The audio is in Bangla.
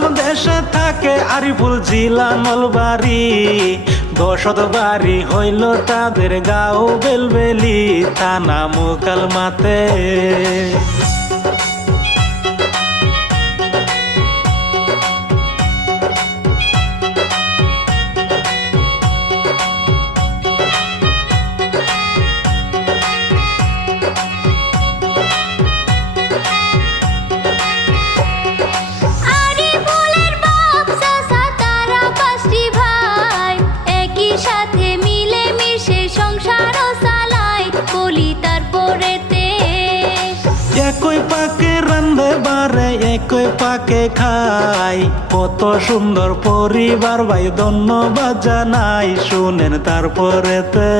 আসাম দেশে থাকে আরিফুল জিলা নলবাড়ি, বসত বাড়ি হইল তাদের গাঁও বেলবেলি, থানা মুকালমাতে। একই পাকে রান্ধে বারে একই পাকে খাই, কত সুন্দর পরিবার ভাই ধন্যবাদ জানাই, শুনেন তারপরেতে।